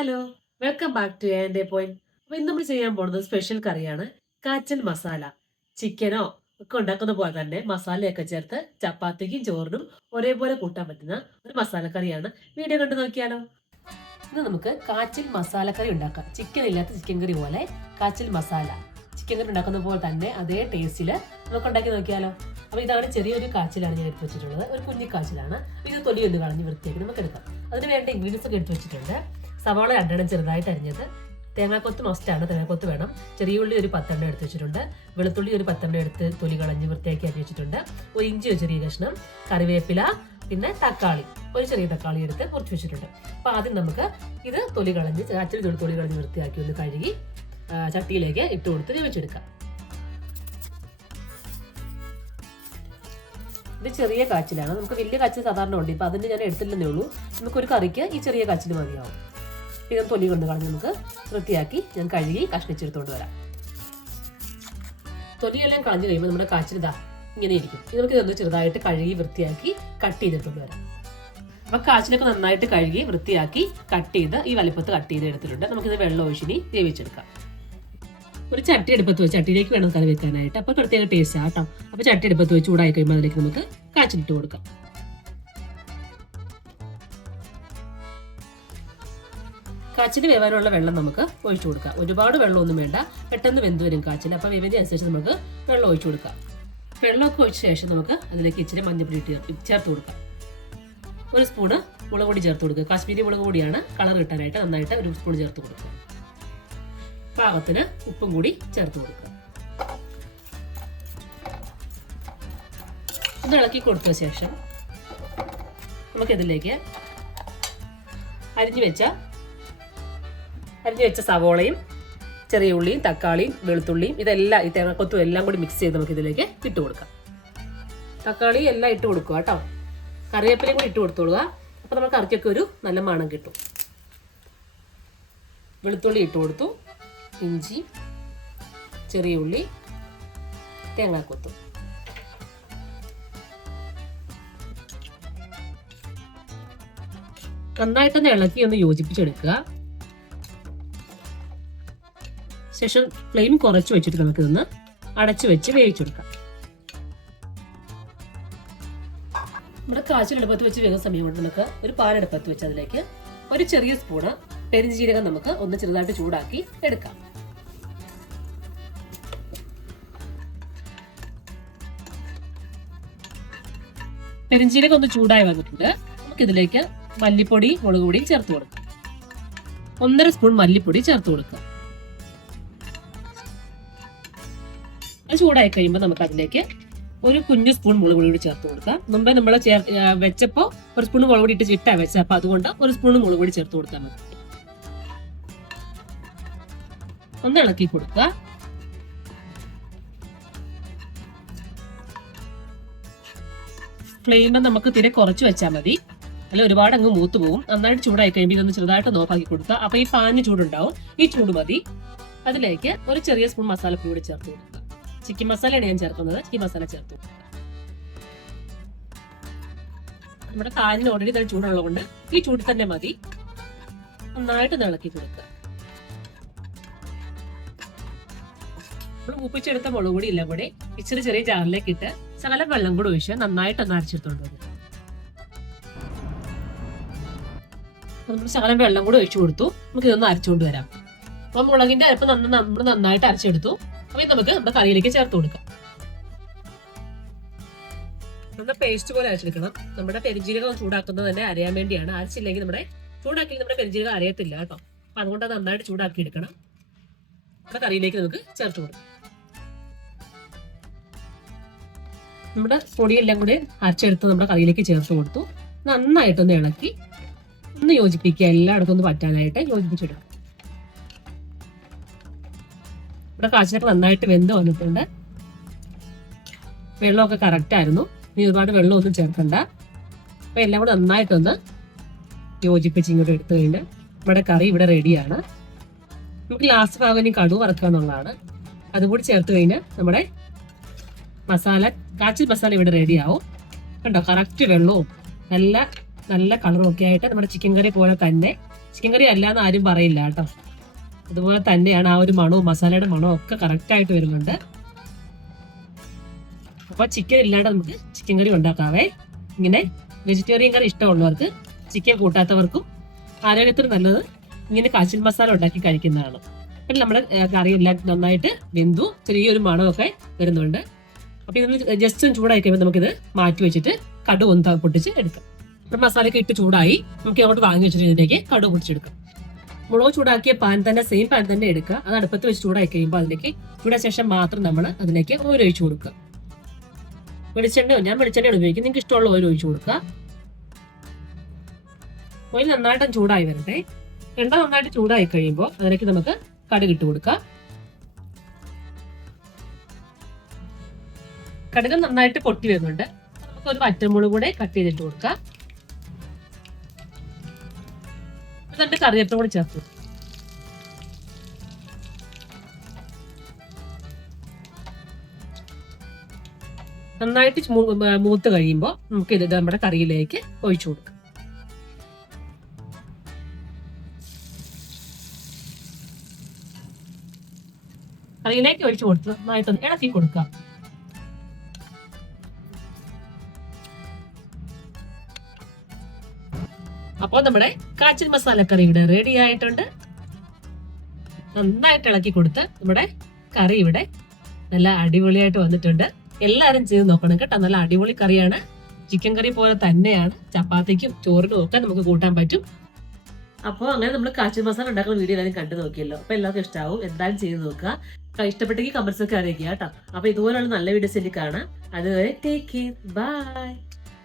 Hello welcome back to എന്റെ point അപ്പൊ ഇന്ന് നമ്മൾ ചെയ്യാൻ പോകുന്നത് സ്പെഷ്യൽ കറിയാണ് കാച്ചൽ മസാല. ചിക്കനോ ഒക്കെ ഉണ്ടാക്കുന്ന പോലെ തന്നെ മസാലയൊക്കെ ചേർത്ത് ചപ്പാത്തിക്കും ചോറിനും ഒരേപോലെ കൂട്ടാൻ പറ്റുന്ന ഒരു മസാല കറിയാണ്. വീഡിയോ കണ്ടു നോക്കിയാലോ? ഇന്ന് നമുക്ക് കാച്ചിൽ മസാല കറി ഉണ്ടാക്കാം. ചിക്കൻ ഇല്ലാത്ത ചിക്കൻ കറി പോലെ കാച്ചിൽ മസാല. ചിക്കൻ കറി ഉണ്ടാക്കുന്ന പോലെ തന്നെ അതേ ടേസ്റ്റിൽ നമുക്ക് ഉണ്ടാക്കി നോക്കിയാലോ? അപ്പൊ ഇതാണ് ചെറിയൊരു കാച്ചിലാണ് ഞാൻ എടുത്ത് വെച്ചിട്ടുള്ളത്. ഒരു കുഞ്ഞി കാച്ചിലാണ്. ഇത് തൊലി ഒന്ന് കളഞ്ഞ് വൃത്തിയാക്കി നമുക്ക് എടുക്കാം. അതിന് വേണ്ട ഇൻഗ്രീഡിയൻസ് ഒക്കെ എടുത്ത് വെച്ചിട്ടുണ്ട്. സവാള രണ്ടെണ്ണം ചെറുതായിട്ട് അരിഞ്ഞത്. തേങ്ങാക്കൊത്ത് മസ്റ്റാണ് തേങ്ങാക്കൊത്ത് വേണം. ചെറിയ ഉള്ളി ഒരു പത്തെണ്ണം എടുത്ത് വെച്ചിട്ടുണ്ട്. വെളുത്തുള്ളി ഒരു പത്തെണ്ണം എടുത്ത് തൊലി കളഞ്ഞ് വൃത്തിയാക്കി അരി വെച്ചിട്ടുണ്ട്. ഒരു ഇഞ്ചി ഒരു ചെറിയ കഷ്ണം കറിവേപ്പില പിന്നെ തക്കാളി. ഒരു ചെറിയ തക്കാളി എടുത്ത് കുറച്ച് വെച്ചിട്ടുണ്ട്. അപ്പോൾ ആദ്യം നമുക്ക് ഇത് തൊലി കളഞ്ഞ് അച്ചടി തൊലി തൊലി കളഞ്ഞ് വൃത്തിയാക്കി ഒന്ന് കഴുകി ചട്ടിയിലേക്ക് ഇട്ട് കൊടുത്ത് വേവിച്ചെടുക്കാം. ഇത് ചെറിയ കാച്ചിലാണ്. നമുക്ക് വലിയ കാച്ചിൽ സാധാരണ ഉണ്ട്. ഇപ്പം അതിന് ഞാൻ എടുത്തില്ലെന്നേ ഉള്ളൂ. നമുക്കൊരു കറിക്ക് ഈ ചെറിയ കാച്ചിൽ മതിയാവും. ഇത് തൊലി കൊണ്ട് കളഞ്ഞ് നമുക്ക് വൃത്തിയാക്കി ഞാൻ കഴുകി കഷ്ണിച്ചെടുത്തോണ്ട് വരാം. തൊലിയെല്ലാം കളഞ്ഞു കഴിയുമ്പോൾ നമ്മുടെ കാച്ചിൽ ഇതാ ഇങ്ങനെ ഇരിക്കും. നമുക്ക് ഇതൊന്ന് ചെറുതായിട്ട് കഴുകി വൃത്തിയാക്കി കട്ട് ചെയ്തിട്ടുണ്ട് വരാം. അപ്പൊ കാച്ചിലൊക്കെ നന്നായിട്ട് കഴുകി വൃത്തിയാക്കി കട്ട് ചെയ്ത് ഈ വലിപ്പത്ത് കട്ട് ചെയ്ത് എടുത്തിട്ടുണ്ട്. നമുക്കിത് വെള്ളം ഒഴിച്ചിനി വേവിച്ചെടുക്കാം. ഒരു ചട്ടി എടുപ്പത്ത് വെച്ച് ചട്ടിയിലേക്ക് വേണം കറി വെക്കാനായിട്ട്. അപ്പോൾ പ്രത്യേക ടേസ്റ്റ് ആട്ടോ അപ്പോൾ ചട്ടി എടുപ്പത്ത് വെച്ച് ചൂടായി കഴിയുമ്പോൾ അതിലേക്ക് നമുക്ക് കാച്ചിലിട്ട് കൊടുക്കാം. കാച്ചിൽ വേവാനുള്ള വെള്ളം നമുക്ക് ഒഴിച്ചു കൊടുക്കാം. ഒരുപാട് വെള്ളമൊന്നും വേണ്ട. പെട്ടെന്ന് വെന്ത് വരും കാച്ചിൽ അപ്പോൾ വേവിന്റെ അനുസരിച്ച് നമുക്ക് വെള്ളം ഒഴിച്ചു കൊടുക്കാം. വെള്ളമൊക്കെ ഒഴിച്ച ശേഷം നമുക്ക് അതിലേക്ക് ഇച്ചിരി മഞ്ഞപ്പൊടി ചേർത്ത് കൊടുക്കാം. ഒരു സ്പൂണ് മുളക് പൊടി ചേർത്ത് കൊടുക്കുക. കാശ്മീരി മുളക് പൊടിയാണ് കളർ കിട്ടാനായിട്ട് നന്നായിട്ട് ഒരു സ്പൂൺ ചേർത്ത് കൊടുക്കുക. പാകത്തിന് ഉപ്പും കൂടി ചേർത്ത് കൊടുക്കുക. ഒന്ന് ഇളക്കി കൊടുത്ത ശേഷം നമുക്കിതിലേക്ക് അരിഞ്ഞു വെച്ച അരിഞ്ഞു വെച്ച സവോളയും ചെറിയ ഉള്ളിയും തക്കാളിയും വെളുത്തുള്ളിയും ഇതെല്ലാം ഈ തേങ്ങക്കൊത്തും എല്ലാം കൂടി മിക്സ് ചെയ്ത് നമുക്ക് ഇതിലേക്ക് ഇട്ട് കൊടുക്കാം. തക്കാളി എല്ലാം ഇട്ട് കൊടുക്കുക കേട്ടോ. കറിവേപ്പിലയും കൂടി ഇട്ട് കൊടുത്തോളുക. അപ്പോൾ നമുക്ക് കറിക്കൊക്കെ ഒരു നല്ല മണം കിട്ടും. വെളുത്തുള്ളി ഇട്ട് കൊടുത്തു. ഇഞ്ചി ചെറിയ ഉള്ളി തേങ്ങാക്കൊത്തും. നന്നായിട്ടൊന്ന് ഇളക്കി ഒന്ന് യോജിപ്പിച്ചെടുക്കുക. ശേഷം ഫ്ലെയിം കുറച്ച് വെച്ചിട്ട് നമുക്ക് ഇതൊന്ന് അടച്ചു വെച്ച് വേവിച്ചെടുക്കാം. നമ്മുടെ കാച്ചിലെടുപ്പത്ത് വെച്ച് വേഗം സമയം കൊണ്ട് നമുക്ക് ഒരു പാലെടുപ്പത്ത് വെച്ച് അതിലേക്ക് ഒരു ചെറിയ സ്പൂണ് പെരിഞ്ജീരകം നമുക്ക് ഒന്ന് ചെറുതായിട്ട് ചൂടാക്കി എടുക്കാം. പെരിഞ്ചീരകം ഒന്ന് ചൂടായി വന്നിട്ടുണ്ട്. നമുക്ക് ഇതിലേക്ക് മല്ലിപ്പൊടി മുളക് പൊടിയും ചേർത്ത് കൊടുക്കാം. ഒന്നര സ്പൂൺ മല്ലിപ്പൊടി ചേർത്ത് കൊടുക്കാം. അത് ചൂടായി കഴിയുമ്പോൾ നമുക്ക് അതിലേക്ക് ഒരു കുഞ്ഞു സ്പൂൺ മുളക് പൊടി ചേർത്ത് കൊടുക്കാം. മുമ്പേ നമ്മൾ ചേർ വെച്ചപ്പോൾ ഒരു സ്പൂൺ മുളക് പൊടി ഇട്ട് ചിട്ടാ വെച്ചത് അപ്പൊ അതുകൊണ്ട് ഒരു സ്പൂൺ മുളക് പൊടി ചേർത്ത് കൊടുത്താൽ മതി. ഒന്ന് ഇളക്കി കൊടുക്കുക. ഫ്ലെയിം നമുക്ക് തിരെ കുറച്ച് വെച്ചാൽ മതി. അല്ല ഒരുപാട് അങ്ങ് മൂത്ത് പോകും നന്നായിട്ട് ചൂടായി കഴിയുമ്പോൾ ഇതൊന്ന് ചെറുതായിട്ട് നോക്കാക്കി കൊടുക്കുക. അപ്പൊ ഈ പാനിന് ചൂടുണ്ടാവും. ഈ ചൂട് മതി. അതിലേക്ക് ഒരു ചെറിയ സ്പൂൺ മസാലപ്പൊടി കൂടി ചേർത്ത് കൊടുക്കുക. ചിക്കൻ മസാലയാണ് ഞാൻ ചേർക്കുന്നത്. ചിക്കൻ മസാല ചേർത്തു. നമ്മുടെ കാലിന് ഓൾറെഡി തന്നെ ചൂടുള്ളതുകൊണ്ട് ഈ ചൂട് തന്നെ മതി. നന്നായിട്ട് ഇളക്കി കൊടുക്കുക. നമ്മൾ മൂപ്പിച്ചെടുത്ത മുളക് പൊടി എല്ലാം കൂടി ഇച്ചിരി ചെറിയ ജാറിലേക്ക് ഇട്ട് ശകലം വെള്ളം കൂടി ഒഴിച്ച് നന്നായിട്ട് ഒന്ന് അരച്ചെടുത്തോണ്ട് വരും നമ്മൾ ശകലം വെള്ളം കൂടി ഒഴിച്ചു കൊടുത്തു. നമുക്ക് ഇതൊന്ന് അരച്ചുകൊണ്ട് വരാം. അപ്പൊ മുളകിന്റെ അരപ്പ് നമ്മൾ നന്നായിട്ട് അരച്ചെടുത്തു. അപ്പൊ ഇത് നമുക്ക് നമ്മുടെ കറിയിലേക്ക് ചേർത്ത് കൊടുക്കാം. നമ്മുടെ പേസ്റ്റ് പോലെ അരച്ചെടുക്കണം. നമ്മുടെ പെരിഞ്ജീരകം ചൂടാക്കുന്നത് തന്നെ അരയാൻ വേണ്ടിയാണ്. അരച്ചില്ലെങ്കിൽ നമ്മുടെ ചൂടാക്കി നമ്മുടെ പെരിഞ്ജീരകം അരയത്തില്ല കേട്ടോ. അപ്പൊ അതുകൊണ്ട് അത് നന്നായിട്ട് ചൂടാക്കി എടുക്കണം നമ്മുടെ കറിയിലേക്ക് നമുക്ക് ചേർത്ത് കൊടുക്കാം. നമ്മുടെ പൊടിയെല്ലാം കൂടി അരച്ചെടുത്ത് നമ്മുടെ കറിയിലേക്ക് ചേർത്ത് കൊടുത്തു. നന്നായിട്ടൊന്ന് ഇളക്കി ഒന്ന് യോജിപ്പിക്കുക. എല്ലായിടത്തും ഒന്ന് പറ്റാനായിട്ട് യോജിപ്പിച്ചിടാം ഇവിടെ കാച്ചിലൊക്കെ നന്നായിട്ട് വെന്ത് വന്നിട്ടുണ്ട്. വെള്ളമൊക്കെ കറക്റ്റ് ആയിരുന്നു. ഇനി ഒരുപാട് വെള്ളമൊന്നും ചേർക്കണ്ട. അപ്പൊ എല്ലാം കൂടെ നന്നായിട്ടൊന്ന് യോജിപ്പിച്ച് ഇങ്ങോട്ട് എടുത്തു കഴിഞ്ഞാൽ നമ്മുടെ കറി ഇവിടെ റെഡിയാണ്. നമുക്ക് ലാസ്റ്റ് ഭാഗം ഇനി കടുവ് വറക്കുക എന്നുള്ളതാണ്. അതുകൂടി ചേർത്ത് കഴിഞ്ഞാൽ നമ്മുടെ മസാല കാച്ചിൽ മസാല ഇവിടെ റെഡിയാവും കണ്ടോ? കറക്റ്റ് വെള്ളവും നല്ല നല്ല കളറും ഒക്കെ ആയിട്ട് നമ്മുടെ ചിക്കൻ കറി പോലെ തന്നെ. ചിക്കൻ കറി അല്ലാന്ന് ആരും പറയില്ല കേട്ടോ. അതുപോലെ തന്നെയാണ് ആ ഒരു മണവും മസാലയുടെ മണവും ഒക്കെ കറക്റ്റ് ആയിട്ട് വരുന്നുണ്ട്. അപ്പൊ ചിക്കൻ ഇല്ലാണ്ട് നമുക്ക് ചിക്കൻ കറി ഉണ്ടാക്കാവേ. ഇങ്ങനെ വെജിറ്റേറിയൻ കറി ഇഷ്ടമുള്ളവർക്ക് ചിക്കൻ കൂട്ടാത്തവർക്കും ആരോഗ്യത്തിന് നല്ലത് ഇങ്ങനെ കാച്ചിൽ മസാല ഉണ്ടാക്കി കഴിക്കുന്നതാണ്. പിന്നെ നമ്മുടെ കറി എല്ലാം നന്നായിട്ട് വെന്തു ചെറിയൊരു മണമൊക്കെ വരുന്നുണ്ട്. അപ്പോൾ ഇതൊന്ന് ജസ്റ്റ് ഒന്ന് ചൂടായി കഴിയുമ്പോൾ നമുക്കിത് മാറ്റി വെച്ചിട്ട് കടു ഒന്ന് പൊട്ടിച്ച് എടുക്കാം. ഇപ്പൊ മസാലയൊക്കെ ഇട്ട് ചൂടായി. നമുക്ക് അങ്ങോട്ട് വാങ്ങി വെച്ചിട്ട് ഇതിലേക്ക് കടു പൊട്ടിച്ചെടുക്കാം. മുളക് ചൂടാക്കിയ പാൻ തന്നെ സെയിം പാൻ തന്നെ എടുക്കുക. അത് അടുപ്പത്ത് വെച്ച് ചൂടായി കഴിയുമ്പോൾ അതിലേക്ക് ചൂടാ ശേഷം മാത്രം നമ്മൾ അതിലേക്ക് ഓയിൽ ഒഴിച്ചു കൊടുക്കുക. വെളിച്ചെണ്ണയോ ഞാൻ വെളിച്ചെണ്ണയാണ് ഉപയോഗിക്കുന്നത്. നിങ്ങൾക്ക് ഇഷ്ടമുള്ള ഓയിൽ ഒഴിച്ചു കൊടുക്കുക. ഓയിൽ നന്നായിട്ട് ചൂടായി വരട്ടെ. എണ്ണ നന്നായിട്ട് ചൂടായി കഴിയുമ്പോൾ അതിലേക്ക് നമുക്ക് കടുക് ഇട്ട് കൊടുക്കാം കടുക് നന്നായിട്ട് പൊട്ടി വരുന്നുണ്ട്. നമുക്ക് ഒരു വറ്റൽമുളക് കൂടെ കട്ട് ചെയ്തിട്ട് കൊടുക്കാം രണ്ട് കറിവേപ്പില കൂടി ചേർത്ത്. നന്നായിട്ട് മൂത്ത് കഴിയുമ്പോൾ നമുക്ക് ഇത് നമ്മുടെ കറിയിലേക്ക് ഒഴിച്ചു കൊടുക്കാം. കറിയിലേക്ക് ഒഴിച്ചു കൊടുത്ത് നന്നായിട്ട് ഇളക്കി കൊടുക്കാം. അപ്പോൾ നമ്മുടെ കാച്ചിൽ മസാലക്കറി ഇവിടെ റെഡി ആയിട്ടുണ്ട്. നന്നായിട്ട് ഇളക്കി കൊടുത്ത് നമ്മുടെ കറി ഇവിടെ നല്ല അടിപൊളിയായിട്ട് വന്നിട്ടുണ്ട്. എല്ലാവരും ചെയ്ത് നോക്കണം കേട്ടോ. നല്ല അടിപൊളി കറിയാണ്. ചിക്കൻ കറി പോലെ തന്നെയാണ്. ചപ്പാത്തിക്കും ചോറിനും ഒക്കെ നമുക്ക് കൂട്ടാൻ പറ്റും. അപ്പോൾ അങ്ങനെ നമ്മൾ കാച്ചിൽ മസാല ഉണ്ടാക്കുന്ന വീഡിയോ എല്ലാവരും കണ്ടു നോക്കിയല്ലോ. അപ്പോൾ എല്ലാവർക്കും ഇഷ്ടമാവും എന്തായാലും ചെയ്ത് നോക്കുക. ഇഷ്ടപ്പെട്ടെങ്കിൽ കമന്റ്സ് ഒക്കെ അറിയിക്കുക കേട്ടോ. അപ്പോൾ ഇതുപോലുള്ള നല്ല വീഡിയോസ് എനിക്ക് കാണാം. അതുവരെ ടേക്ക് കെയർ ബൈ